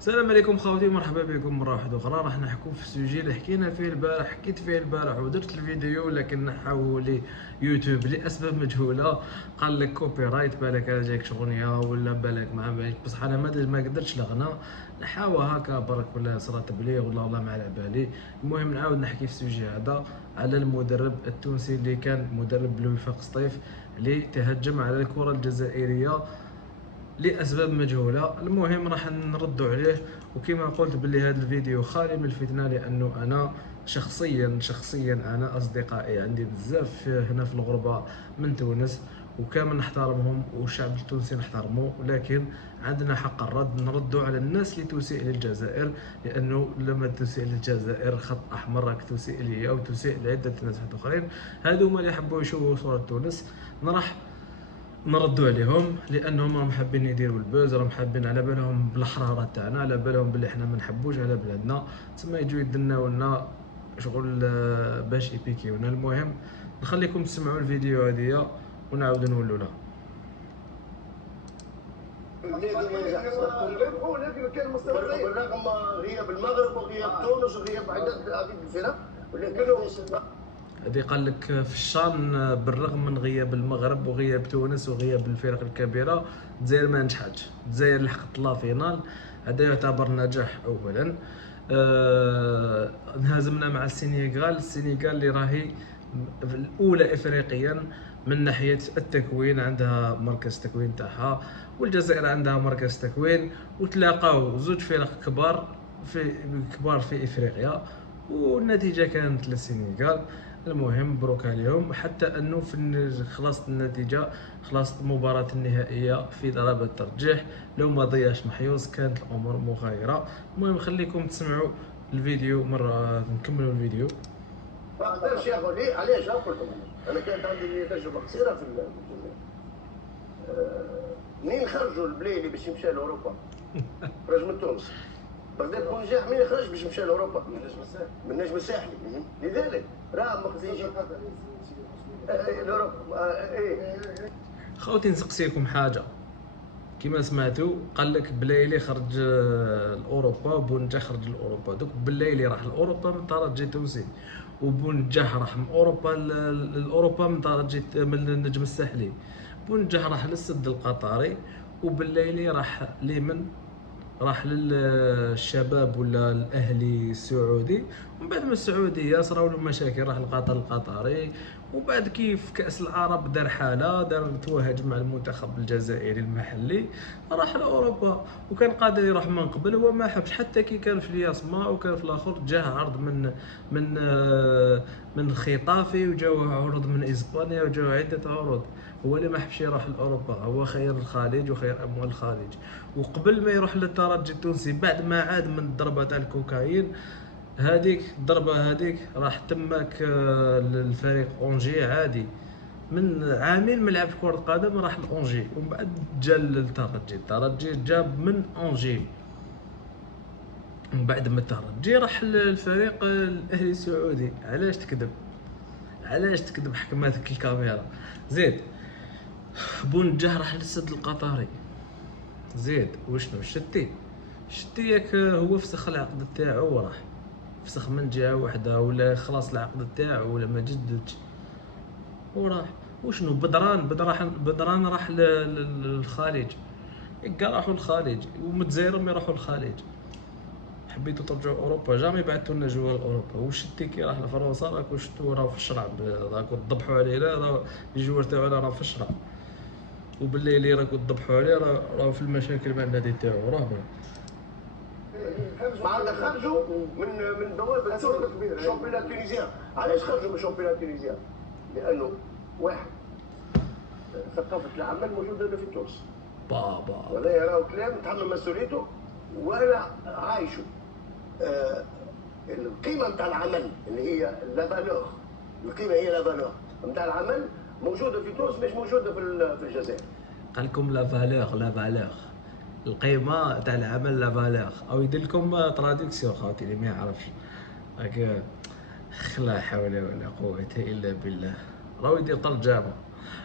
السلام عليكم خوتي، مرحبا بكم مره واحده اخرى. راح نحكوا في السوجي اللي حكينا فيه البارح، حكيت فيه البارح ودرت الفيديو لكن نحاو لي يوتيوب لاسباب مجهوله. قال لك كوبي رايت، بالك جايك شغنيه ولا بالك ما بالك، بصح انا ما قدرتش لغنا نحاول هكا برك ولا صرا تبليغ ولا والله ما على بالي. المهم نعاود نحكي في السوجي هذا على المدرب التونسي اللي كان مدرب لوفاق سطيف، اللي تهجم على الكره الجزائريه لاسباب مجهوله. المهم راح نردوا عليه، وكما قلت باللي هذا الفيديو خالي من الفتنه، لانه انا شخصيا انا اصدقائي عندي بزاف هنا في الغربه من تونس، وكامل نحترمهم والشعب التونسي نحترمه، ولكن عندنا حق الرد، نردوا على الناس اللي تسيء للجزائر، لانه لما تسيء للجزائر خط احمر، راك تسيء ليا وتسيء لعده ناس اخرين. هذوما اللي يحبوا يشوفوا صوره تونس راح نردوا عليهم، لانهم راهم حابين يديروا البوز، راهم حابين على بالهم بالحراره تاعنا، على بالهم باللي حنا ما نحبوش على بلادنا، تسمى يجوا يدناو لنا شغل باش يبيكيونا. المهم نخليكم تسمعوا الفيديو هذه ونعاودوا نولوا لها. لكن كان مستوى بالرغم غياب المغرب وغياب تونس وغياب عدد الفرق، ولكنه هذه قال لك في الشان بالرغم من غياب المغرب وغياب تونس وغياب الفرق الكبيره، الجزائر ما نجحتش. الجزائر لحقت لا فينال، هذا يعتبر نجاح اولا. انهزمنا مع السنغال اللي راهي الاولى افريقيا من ناحيه التكوين، عندها مركز تكوين تاعها، والجزائر عندها مركز تكوين، وتلاقاو زوج فرق كبار في افريقيا، والنتيجه كانت للسنغال. المهم مبروك عليهم، حتى انه في خلاص النتيجه، خلاص المباراه النهائيه في ضربات الترجيح، لو ما ضيعش محيوز كانت الامور مغايره. المهم خليكم تسمعوا الفيديو مره، نكملوا الفيديو. ما اقدرش ياخذ ليه، علاش قلت لكم انا كانت عندي تجربه قصيره في الجزائر. منين خرجوا البلايلي باش يمشي لاوروبا؟ خرج من تونس. بغداد بونجاح منين خرج باش يمشي لاوروبا؟ من النجم الساحلي. لذلك راه مقصد يجي لاوروبا. خوتي نسقسيكم حاجه، كما سمعتوا قال لك بلايلي خرج لاوروبا وبونجا خرج لاوروبا. دوك بلايلي راح لاوروبا من ترجي تونسي، وبونجاح راح من اوروبا لاوروبا من ترجي من النجم الساحلي. بونجاح راح للسد القطري، وبالليلي راح لمن؟ راح للشباب ولا الاهلي السعودي. ومن بعد من السعوديه صراو له مشاكل، راح لقطر القطري، وبعد كيف كاس العرب دار حاله، توهج مع المنتخب الجزائري المحلي، راح لاوروبا. وكان قادر يروح من قبل، هو ما حبش، حتى كي كان في الياسما وكان في الاخر جاه عرض من من خطافي، وجاو عروض من اسبانيا، وجاو عده عروض. هو اللي ما حبش يروح لاوروبا، هو خير الخليج وخير اموال الخليج. وقبل ما يروح للترجي التونسي، بعد ما عاد من الضربه تاع الكوكايين، هذيك الضربه هذيك راح تمك للفريق اونجي عادي. من عامين ما لعب كره قدم راح لاونجي، ومن بعد جا للترجي، الترجي جاب من اونجي، من بعد ما الترجي راح للفريق الاهلي السعودي. علاش تكذب؟ علاش تكذب؟ حكماتك الكاميرا. زيد بونجاه راح للسد القطري. زيد وشنو شتي ياك هو فسخ العقد تاعو وراح فسخ من جهه واحده، ولا خلاص العقد تاعو ولا ما جددش وراح. وشنو بدران راح للخارج، كاع راحوا للخارج، ومتزايرهم يروحوا للخارج. حبيتوا ترجعوا اوروبا جامي بعثتوا لنا جوا لاوروبا. وشتي كي راح لفرنسا راكو شفتو راه في الشرع، راكو تذبحوا عليه، لا راه الجوار تاعنا راه في الشرع، وبالليل راكو تذبحوا عليه، راه في المشاكل مع النادي تاعو راه. ما عندك خرجوا من بوابه الشامبيونات التونسيان. علاش خرجوا من الشامبيونات التونسيان؟ لانه واحد، ثقافه العمل موجوده في تونس، بابا ولا يراه كلام تحمل مسؤوليته ولا عايشه. القيمه نتاع العمل اللي هي لا فالور، القيمه هي لا فالور نتاع العمل موجوده في تونس، مش موجوده في الجزائر. قال لكم لا فالور القيمه تاع العمل لا فالور، او يدير لكم تراديكسيون خاوتي اللي ما يعرفش هكا. لا حول ولا قوه الا بالله، راهو يدير ترجمه.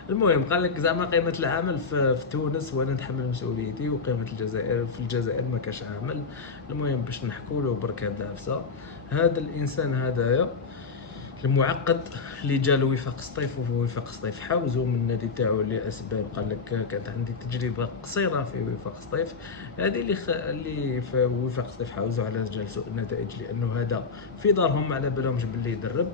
المهم قال لك زعما قيمه العمل في تونس وانا نتحمل مسؤوليتي، وقيمه الجزائر في الجزائر ما كاش عمل. المهم باش نحكوا له برك هاد العفسه، هذا الانسان هذايا المعقد اللي جا له وفاق سطيف، ووفاق سطيف حاوزو من النادي تاعو لاسباب، قال لك كانت عندي تجربه قصيره في وفاق سطيف، هذه اللي في وفاق سطيف حاوزو على جال سوء النتائج، لانه هذا في دارهم على بالهمش باللي يدرب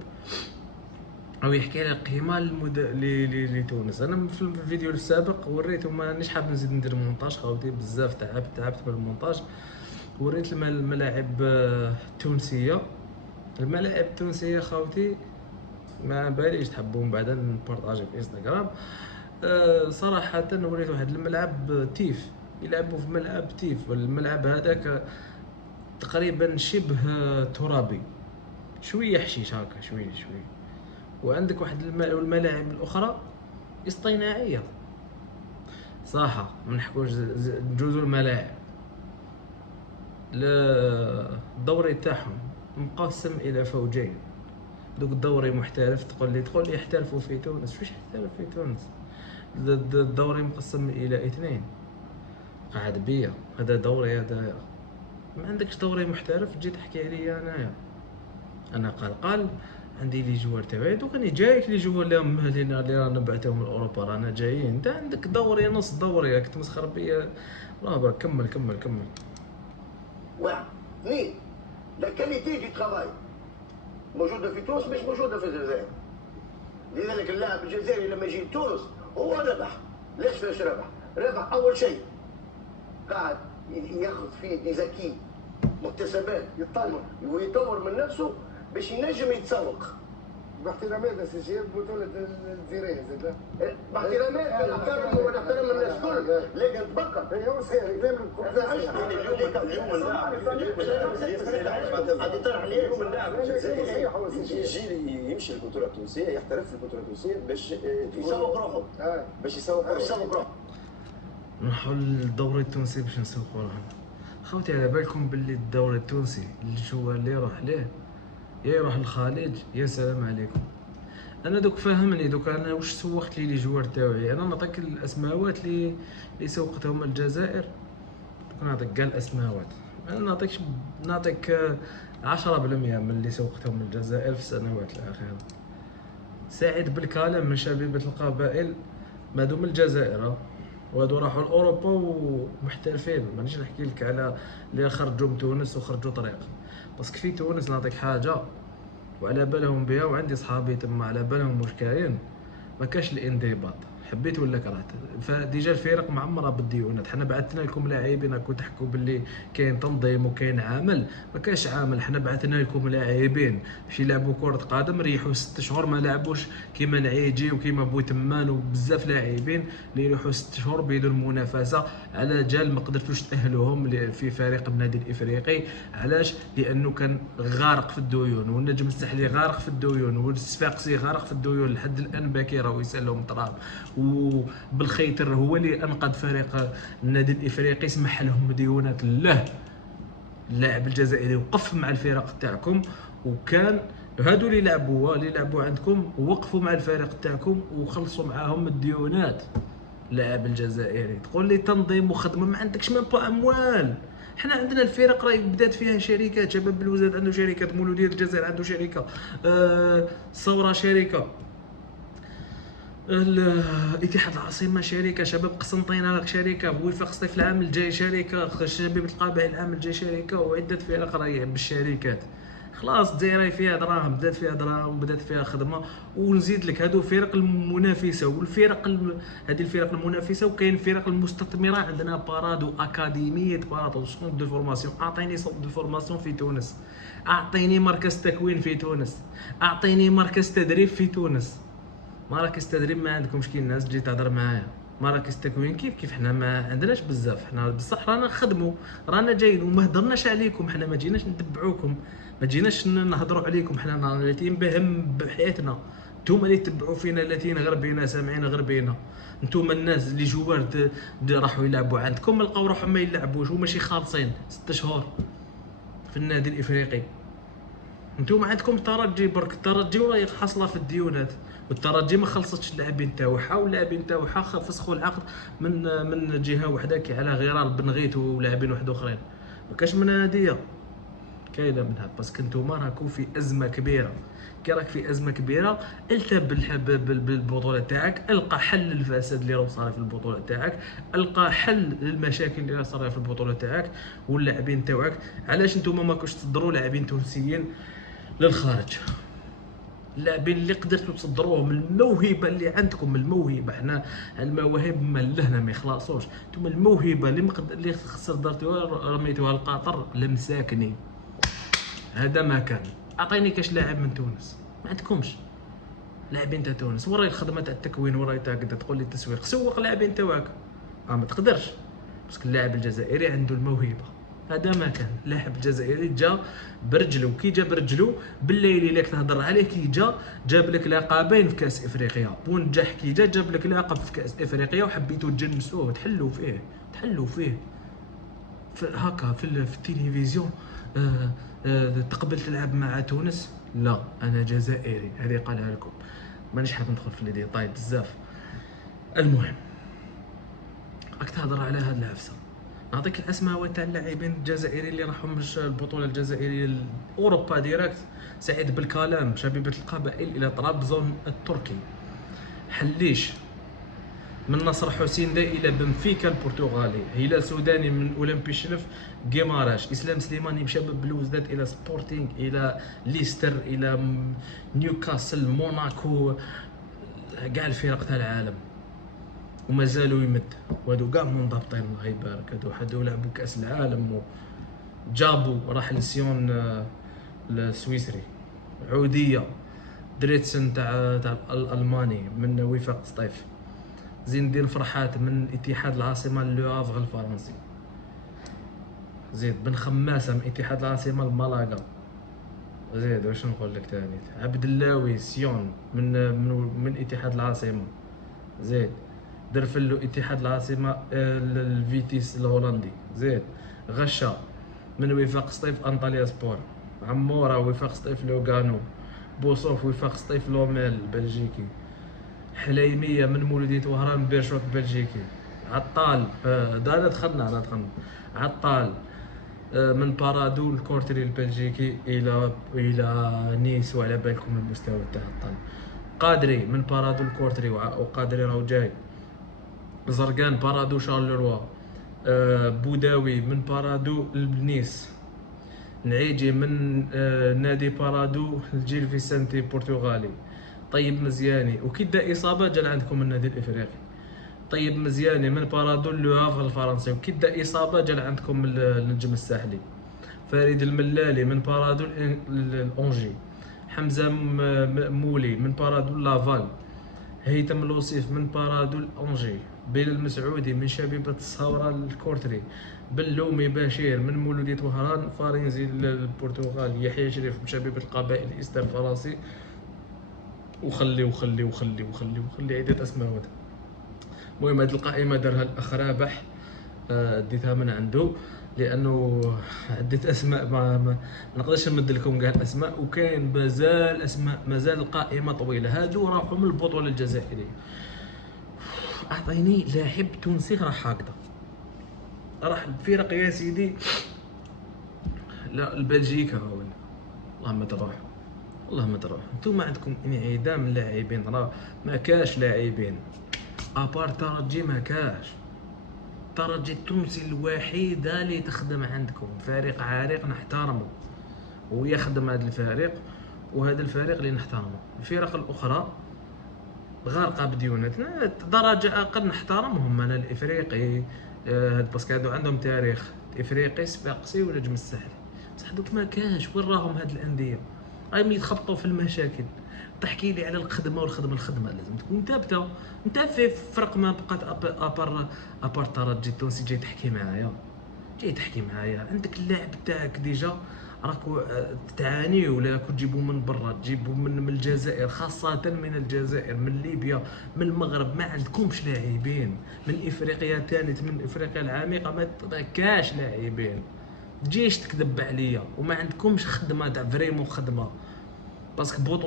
او يحكي على القيمه لتونس. انا في الفيديو السابق وريته، مانيش حاب نزيد ندير مونتاج خاوتي، بزاف تعبت بالمونتاج. وريت الملاعب التونسيه، الملاعب التونسيه خاوتي ما باليش تحبون بعدا نبارطاجي في انستغرام. صراحه وريت واحد الملعب تيف، يلعبوا في ملعب تيف، الملعب هذاك تقريبا شبه ترابي، شويه حشيش هكا شويه. وعندك واحد الملاعب الاخرى اصطناعيه، صراحه ما نحكوش نجوزو الملاعب. الدوري تاعهم مقسم الى فوجين، دوك الدوري محترف، تقول لي احترفوا في تونس، فاش احترف في تونس؟ الدوري مقسم الى 2 قاعد بيا، هذا دوري هذا ما عندكش دوري محترف. جيت تحكي عليا انا قال عندي لي جوار تاعي، دوك راني جايك لي جوار اللي رانا بعثوهم لاوروبا، رانا جايين. انت عندك دوري نص دوري، راك تمسخر بيا. راه برك كمل. واحد اثنين، لا كاليتي دي ترافاي موجوده في تونس مش موجوده في الجزائر. لذلك اللاعب الجزائري لما يجي لتونس هو ربح. ليش فاش ربح؟ ربح اول شيء قاعد ياخذ فيه ديزاكي، مكتسبات، يطور من نفسه باش ينجم يتسوق. باحترامات سي بطولة الجزائرية زاد، باحترامات ونحترم الناس الكل، لكن تبقى ايوا سير كلام اللاعب الجزائري يجي يمشي للبطولة التونسية، يحترف في البطولة التونسية باش يسوق روحه، باش يسوق روحه. نروحوا للدوري التونسي باش نسوقوا روحنا. خوتي على بالكم باللي الدوري التونسي الجوار اللي يروح ليه يا يروح الخليج يا سلام عليكم. انا دوك فهمني، دوك انا واش سوقت لي جوار تاوعي، انا نعطيك الاسماوات اللي سوقتهم الجزائر، نعطيك كاع الاسماوات. انا نعطيك 10% من اللي سوقتهم الجزائر في السنوات الاخيره. سعيد بالكالم من شبيبه القبائل، مادو من الجزائر وهادو راحوا لاوروبا ومحترفين. مانيش نحكي لك على اللي خرجوا من تونس وخرجوا طريق، باسكو في تونس نعطيك حاجه وعلى بالهم بها، وعندي صحابي تما على بالهم واش كاين، ما كاش الانضباط، حبيت ولا كرهت. فديجا الفرق معمره بالديونات، حنا بعثنا لكم لاعبين راكم تحكوا باللي كاين تنظيم وكاين عمل، ما كاش عمل. حنا بعثنا لكم لاعبين باش يلعبوا كره قدم، ريحوا 6 شهور ما لعبوش، كيما نعيجي وكيما بوتمان وبزاف لاعبين اللي يروحوا 6 شهور بدون منافسه، على جال ما قدرتوش تاهلوهم في فريق النادي الافريقي. علاش؟ لانه كان غارق في الديون، والنجم الساحلي غارق في الديون، والصفاقسي غارق في الديون، لحد الان باكي راهو يسالهم تراب. وبالخيتر هو اللي انقذ فريق النادي الافريقي، سمح لهم ديونات له. اللاعب الجزائري وقف مع الفرق تاعكم، وكان هادو اللي لعبوا عندكم وقفوا مع الفريق تاعكم وخلصوا معاهم الديونات. اللاعب الجزائري تقول لي تنظيم وخدمه، ما عندكش ميم با اموال. حنا عندنا الفرق راهي بدات فيها شركات، شباب بلوزداد عنده شركه، مولوديه الجزائر عنده شركه، الثوره شركه، الاتحاد العاصمه شركه، شباب قسنطينه شركه، وفاق سطيف العام الجاي شركه، شباب القبائل العام الجاي شركه، وعده فرق راهي بالشركات. خلاص الجزائر فيها دراهم، بدات فيها دراهم، بدات فيها خدمه. ونزيد لك هادو فرق المنافسه، والفرق هذه الفرق المنافسه، وكاين فرق المستثمره. عندنا بارادو، اكاديميه بارادو، سونتر دو فورماسيون. اعطيني سونتر دو فورماسيون في تونس، اعطيني مركز تكوين في تونس، اعطيني مركز تدريب في تونس. مراكز تدريب ما عندكمش، كاين الناس تجي تهضر معايا. مراكز تكوين كيف حنا ما عندناش بزاف، حنا بصح رانا نخدموا، رانا جايين وما هضرناش عليكم، حنا ما جيناش نتبعوكم، ما جيناش نهضروا عليكم، حنا نالتين بهم بحياتنا. نتوما اللي تبعوا فينا، لاتين غير بينا، سامعين غير بينا. نتوما الناس اللي جوار راحوا يلعبوا عندكم، لقاو روحهم ما يلعبوش وماشي خالصين 6 شهور في النادي الافريقي. نتوما عندكم ترجي برك، الترجي وراهي حاصله في الديونات، والترجي ما خلصتش اللاعبين تاعها، واللاعبين تاعها فسخوا العقد من جهه وحده كي على غرار بن غيت ولاعبين واحد اخرين. ما كاش من هاديه، كاينه منها باسكو نتوما راكم في ازمه كبيره. كي راك في ازمه كبيره التب بالبطوله تاعك، القى حل للفساد اللي راه صار في البطوله تاعك، القى حل للمشاكل اللي صار في البطوله تاعك واللاعبين تاعك. علاش نتوما ماكوش تصدروا لاعبين تونسيين للخارج؟ اللاعبين اللي قدرتوا تصدروهم، الموهبه اللي عندكم، الموهبه، حنا المواهب ما لهنا ما يخلصوش. نتوما الموهبه اللي خسر درتوها رميتوها لقطر لمساكني. هذا ما كان. اعطيني كاش لاعب من تونس، ما عندكمش لاعبين تاع تونس. وراي الخدمه تاع التكوين، وراي تاع كدا تقول لي التسويق، سوق لاعبين تاعك. ما تقدرش باسكو اللاعب الجزائري عنده الموهبه. هذا ما كان. اللاعب الجزائري جا برجلو، كي جا برجلو بالليل اللي تهضر عليه، كي جاب لك لقبين في كاس افريقيا، ونجح كي جاب لك لقب في كاس افريقيا، وحبيتوا تجنسوه وتحلوا فيه هكا في التلفزيون. تقبل تلعب مع تونس؟ لا انا جزائري. هذه قالها لكم، مانيش حاب ندخل في لي ديتاي بزاف. المهم راك تهضر على هاد العفسه. نعطيك الاسماء تاع اللاعبين الجزائريين اللي راحوا مش البطوله الجزائريه اوروبا ديريكت. سعيد بالكلام شبيبه القبائل الى طرابزون التركي. حليش من نصر حسين دا الى بنفيكا البرتغالي. هلال سوداني من اولمبي شنف غيماراش. اسلام سليماني مشى بلوزداد الى سبورتينغ الى ليستر الى نيوكاسل موناكو، كاع الفرق تاع العالم ومازالوا يمد. وهادو كاع منضبطين الله يبارك. هادو لعبوا كاس العالم وجابوا راح لسيون السويسري. عوديه دريتسن تاع الالماني من وفاق سطيف. زين الدين فرحات من اتحاد العاصمه لو هافغ الفرنسي. زيد بن خماسه من اتحاد العاصمه لمالاغا. زيد واش نقول لك ثاني؟ عبد اللاوي سيون من اتحاد العاصمه. زيد درفلو اتحاد العاصمه الفيتيس الهولندي. زيد غشا من وفاق سطيف انطاليا سبور. عموره وفاق سطيف لوغانو. بوصوف وفاق سطيف لوميل بلجيكي. حليميه من مولودية وهران بيرشوت بلجيكي. عطال انا دخلنا عطال من بارادو الكورتري البلجيكي الى نيس، وعلى بالكم المستوى تاع عطال. قادري من بارادو الكورتري، وقادري راهو جاي. زرقان بارادو شارلروا. بوداوي من بارادو النيس. نعيجي من نادي بارادو الجيل فيسنتي برتغالي. طيب مزياني وكدا اصابه جا عندكم النادي الافريقي. طيب مزياني من بارادو لو هافغ الفرنسي، وكدا اصابه جا عندكم النجم الساحلي. فريد الملالي من بارادو الانجي. حمزه مولي من بارادو لافال. هيثم الوصيف من بارادو الانجي. بلال المسعودي من شبيبه الصهورة الكورتري. بلومي بشير من مولودية وهران فارنزي البرتغال. يحيى شريف من شبيبه القبائل الاستاد الفرنسي. وخلي عدة اسماء. المهم هذه القائمه دارها الاخ رابح، ديتها من عنده لانه عدة اسماء ما نقدرش نمد لكم كاع الاسماء، وكاين مازال اسماء، مازال القائمه طويله. هادو راحوا من البطوله الجزائريه. اعطيني لاعب تونسي راح هكذا، راح الفرق يا سيدي. لا البلجيكا ولا اللهم تروح. نتوما عندكم انعدام اللاعبين، راه ما كاش لاعبين ابار ترجي. ما كاش ترجي التونسي الوحيد اللي تخدم عندكم، فريق عريق نحترمه ويخدم هذا الفريق، وهذا الفريق اللي نحترمه. الفرق الاخرى غارقه بديوناتنا، درجه اقل نحترمهم. انا الافريقي باسكو هادو عندهم تاريخ افريقي صفاقسي ولا نجم الساحلي، بصح دوك ما كاش. وين راهم هاد الانديه؟ راهم يتخبطوا في المشاكل. تحكي لي على الخدمه الخدمه لازم تكون ثابته. انت في فرق ما بقات ابار ترجي التونسي جاي تحكي معايا. عندك اللاعب تاعك ديجا راكو تعاني، ولا تجيبوا من برا، تجيبوا من الجزائر، خاصه من الجزائر، من ليبيا، من المغرب. ما عندكمش لاعبين. من افريقيا ثاني، من افريقيا العميقه ما كاش لاعبين. تجيش تكذب عليا وما عندكمش خدمه تاع فريمون خدمه. باسكو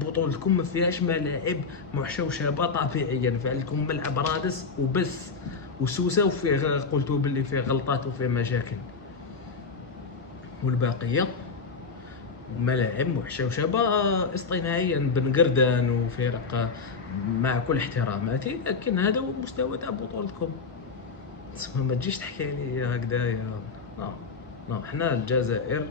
بطولتكم ما فيهاش ملاعب محشوشبه طبيعيا، فعندكم ملعب رادس وبس وسوسه، وفيه قلتوا باللي فيه غلطات وفيه مشاكل، والباقيه ملاعب محشوشبه اصطناعيا بن قردان وفرق، مع كل احتراماتي، لكن هذا هو المستوى تاع بطولتكم. ما تجيش تحكي لي هكذايا. لا حنا الجزائر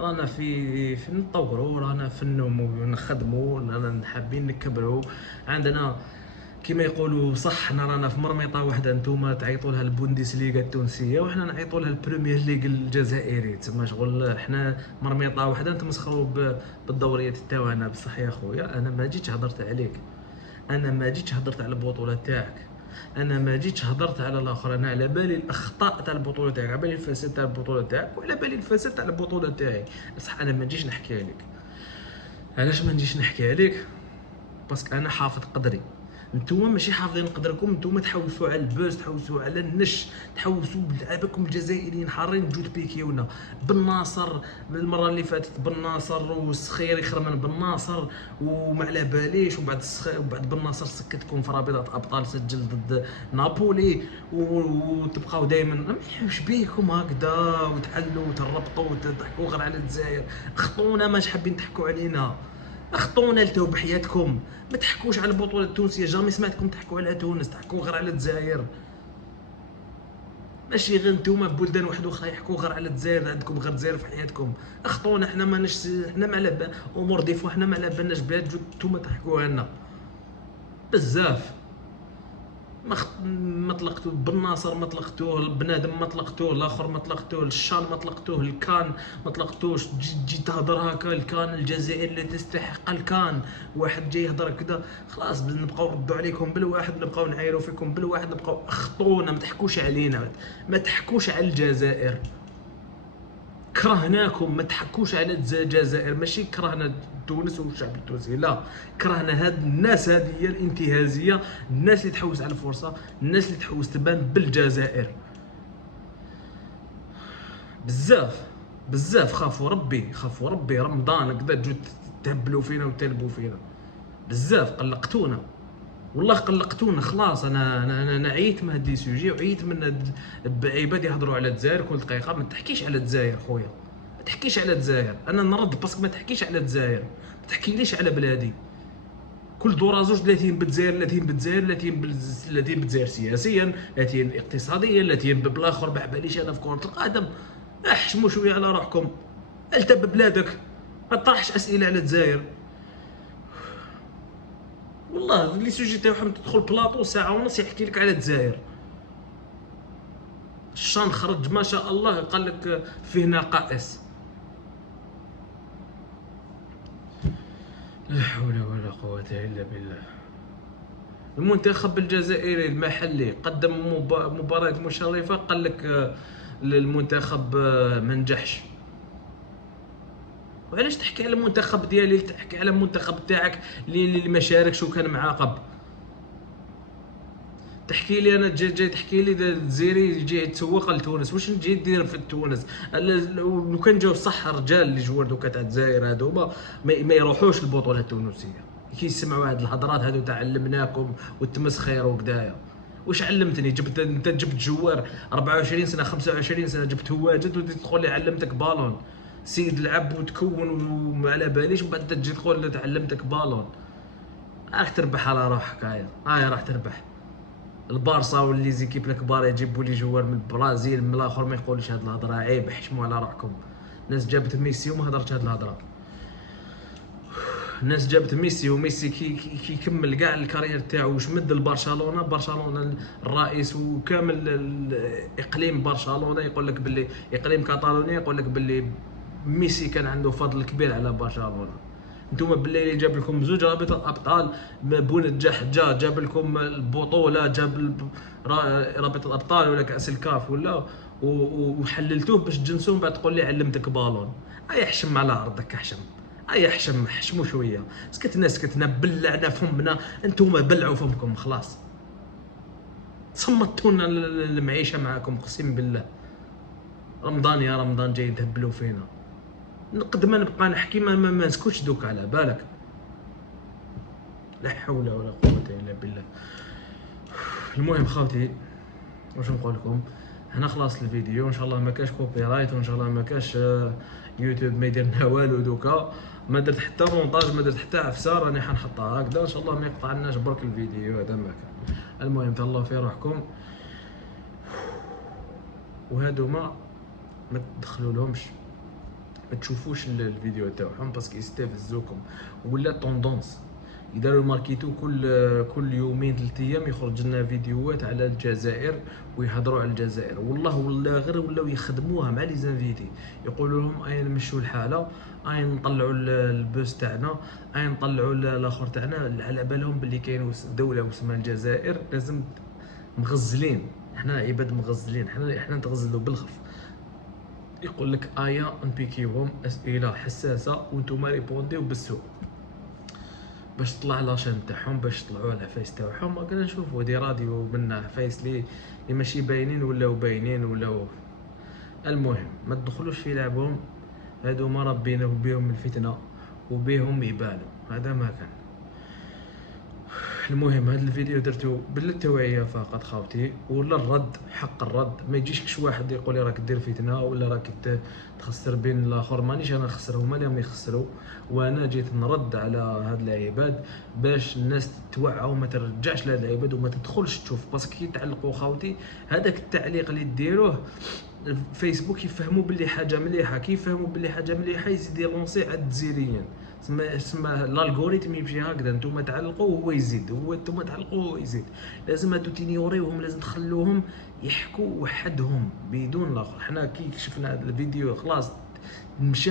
رانا في نطوروا، رانا في النمو ونخدموا، رانا حابين نكبروا. عندنا كما يقولوا صح، رانا في مرميطه واحده، نتوما تعيطوا لها البوندسليغا التونسيه وحنا نعيطوا لها البريمير ليغ الجزائري، تما شغل حنا مرميطه واحده نتمسخروا بالدوريات تاعنا. بصح يا خويا انا ما جيتش هضرت عليك، انا ما جيتش هضرت على البطوله تاعك، انا ما جيتش هضرت على الاخر، انا على بالي الاخطاء تاع البطوله تاعك، على بالي الفساد تاع البطوله تاعك، وعلى بالي الفساد تاع البطوله تاعي. بصح انا ما نجيش نحكي عليك. علاش ما نجيش نحكي عليك؟ باسكو انا حافظ قدري، نتوما ماشي حافظين قدركم، نتوما تحوسوا على البوز، تحوسوا على النش، تحوسوا بلعابكم الجزائريين حارين جود بيكيونا. بن ناصر المره اللي فاتت، بن ناصر والسخيري خرمان بن ناصر وما على باليش، وبعد بن ناصر سكتكم في رابطه ابطال، سجل ضد نابولي، وتبقاو دائما واش بيكم هكذا، وتحلوا وتربطوا وتضحكوا غير على الجزائر. خطونا ماش حابين تحكوا علينا، اخطونا لتو بحياتكم، ما تحكوش على البطوله التونسيه، جامي سمعتكم تحكوا على تونس، تحكوا غير على الجزائر. ماشي غير نتوما ببلدان واحد اخرى يحكوا غير على الجزائر، عندكم غير الجزائر في حياتكم. اخطونا، حنا ماناش، حنا ما على امور ديفو، حنا ما على بالناش بها، نتوما تحكوها لنا بزاف. ما طلقتوا بن ناصر، ما طلقتوه البنادم، ما طلقتوه الاخر، ما طلقتوه الشان، ما طلقتوه الكان، ما طلقتوش. تجي تهضر هكا الكان الجزائر اللي تستحق الكان، واحد جاي يهضر كذا، خلاص نبقاو نردوا عليكم بالواحد، نبقاو نعايروا فيكم بالواحد، نبقاو اخطونا. ما تحكوش علينا، ما تحكوش على الجزائر، كرهناكم. ما تحكوش على الجزائر، ماشي كرهنا تونس والشعب التونسي، لا، كرهنا هاد الناس، هذه هي الانتهازيه، الناس اللي تحوس على الفرصه، الناس اللي تحوس تبان بالجزائر. بزاف خافوا ربي رمضان كذا تجوا تهبلوا فينا وتلبوا فينا بزاف، قلقتونا والله، قلقتونا خلاص. انا عييت من هاد لي سوجي، وعييت من هاد عباد يهضروا على الجزائر كل دقيقه. ما تحكيش على الجزائر خويا، ما تحكيش على الجزائر، انا نرد باسكو ما تحكيش على الجزائر، ما تحكيليش على بلادي. كل دورة زوج 30 بالجزائر، 30 بالجزائر سياسيا، 30 اقتصاديا، 30 بالاخر ما باليش انا في كرة القدم. احشموا شويه على روحكم، التب ببلادك، ما تطرحش اسئله على الجزائر. والله اللي سوجي تاعهم تدخل بلاطو ساعه ونص يحكي لك على الجزائر. الشان خرج ما شاء الله، قال لك فيه نقائص. لا حول ولا قوه الا بالله. المنتخب الجزائري المحلي قدم مباراة مشرفة، قال لك المنتخب ما نجحش. وعلاش تحكي على المنتخب ديالي، تحكي على المنتخب تاعك اللي ما شاركش وكان معاقب؟ تحكي لي انا جاي تحكي لي الجزائري يجي يتسوق لتونس، واش نجي دير في تونس؟ لو كان جاو صح رجال اللي جوار دوكا تاع الجزائر هذوما ما يروحوش البطوله التونسيه، كيسمعوا هاد الهضرات هادو تاع علمناكم والتمسخير وكدايا. واش علمتني؟ انت جبت جوار 24 سنه 25 سنه، جبت هواجد وتدخل لي علمتك بالون، سيد لعب وتكون وما على باليش، ومن بعد تجي تقول لي تعلمتك بالون. راح تربح على روحك، هاي راح تربح. البارسا واللي زيكيب الكبار يجيبوا لي جوار من البرازيل من الاخر، ما يقولش هاد الهضره، عيب، حشموا على روحكم. الناس جابت ميسي وما هضرتش هاد الهضره. الناس جابت ميسي، وميسي كي يكمل كاع الكارير تاعو واش مد لبرشلونه، برشلونه الرئيس وكامل اقليم برشلونه يقول لك باللي اقليم كاتالونيا يقول لك باللي ميسي كان عنده فضل كبير على برشلونه. نتوما بالليل جاب لكم زوج رابطه ابطال، بونجاح جاب لكم البطوله، جاب رابطه الابطال ولا كاس الكاف ولا، وحللتوه باش تجنسوه، بعد تقول لي علمتك بالون. اي حشم على ارضك، احشم، اي حشموا شويه. سكتنا بلعنا فمنا، انتوما بلعوا فمكم خلاص، صمتونا المعيشه معاكم، قسم بالله. رمضان يا رمضان جاي تهبلوا فينا، نقد ما نبقى نحكي ما نسكتش دوك على بالك. لا حول ولا قوه الا بالله. المهم خاوتي واش نقول لكم، هنا خلاص الفيديو ان شاء الله ما كاش كوبي رايت، وان شاء الله ما كاش يوتيوب ما يدير لنا والو. دوكا ما درت حتى مونتاج، ما درت حتى عفسه، راني حنحطها هكذا ان شاء الله ما يقطعناش برك الفيديو هذا ما كان. المهم تهلاو في روحكم، وهادو ما تدخلوا لهمش، ما تشوفوش الفيديو تاعهم باسكو يستفزوكم ولا طوندونس. يداروا ماركيتو كل يومين 3 ايام يخرج لنا فيديوهات على الجزائر ويهضروا على الجزائر. والله ولا غير ولاو يخدموها مع لي زانفيتي، يقولوا لهم اين نمشوا الحاله، اين نطلعوا البوس تاعنا، اين نطلعوا الاخر تاعنا. على بالهم باللي كاين دوله واسمها الجزائر لازم مغزلين. احنا عباد مغزلين، احنا نتغزلوا بالخف. يقول لك ايا نبيكيوهم اسئله حساسه وانتم ريبونديو بالسوء باش تطلع لاشين تاعهم، باش يطلعوا على العفايس تاعهم. رانا نشوفوا دي راديو من عفايس لي ماشي باينين ولاو باينين ولاو. المهم ما تدخلوش في لعبهم، هادو ما ربينا بهم الفتنه وبهم يبانوا، هذا ما كان. المهم هذا الفيديو درتو بالتوعيه فقط خاوتي، ولا الرد حق الرد. ما يجيش واحد يقول لي راك دير فتنه ولا راك تخسر بين الاخر. مانيش انا نخسر، هما اللي يخسروا، وانا جيت نرد على هاد العباد باش الناس توعى وما ترجعش لهاد العباد وما تدخلش تشوف. باسكو كي تعلقوا خاوتي هذاك التعليق اللي ديروه فيسبوك يفهموا باللي حاجه مليحه، كي يفهموا باللي حاجه مليحه يزيد يلونسي على الجزائريين. تسمى الالغوريثم يمشي هكذا، نتوما تعلقوا هو يزيد، نتوما تعلقوا هو يزيد. لازم هادو تينيوريوهم، لازم تخلوهم يحكوا وحدهم بدون الاخر. حنا كي شفنا هذا الفيديو خلاص مشى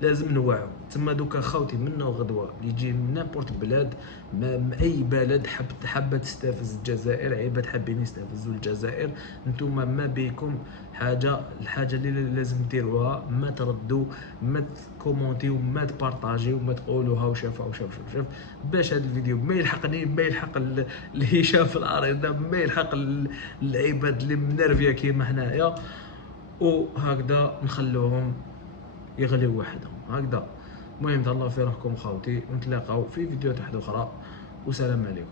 لازم نوعوا. تما دوكا خاوتي منا وغدوه اللي يجي من نابورت بلاد، اي بلد حابه تستفز الجزائر، عباد حابين يستفزوا الجزائر، نتوما ما بيكم الحاجه اللي لازم ديروها، ما تردوا، ما تكومونتيو، ما تبارطاجيو، ما تقولوا هاو شاف باش هذا الفيديو ما يلحقني، ما يلحق اللي شاف العريضه، ما يلحق العباد اللي منرفيه كيما حنايا، وهكذا نخلوهم يغليو وحدهم هكذا. المهم تهلاو في روحكم خاوتي، ونتلاقاو في فيديوهات اخرى، وسلام عليكم.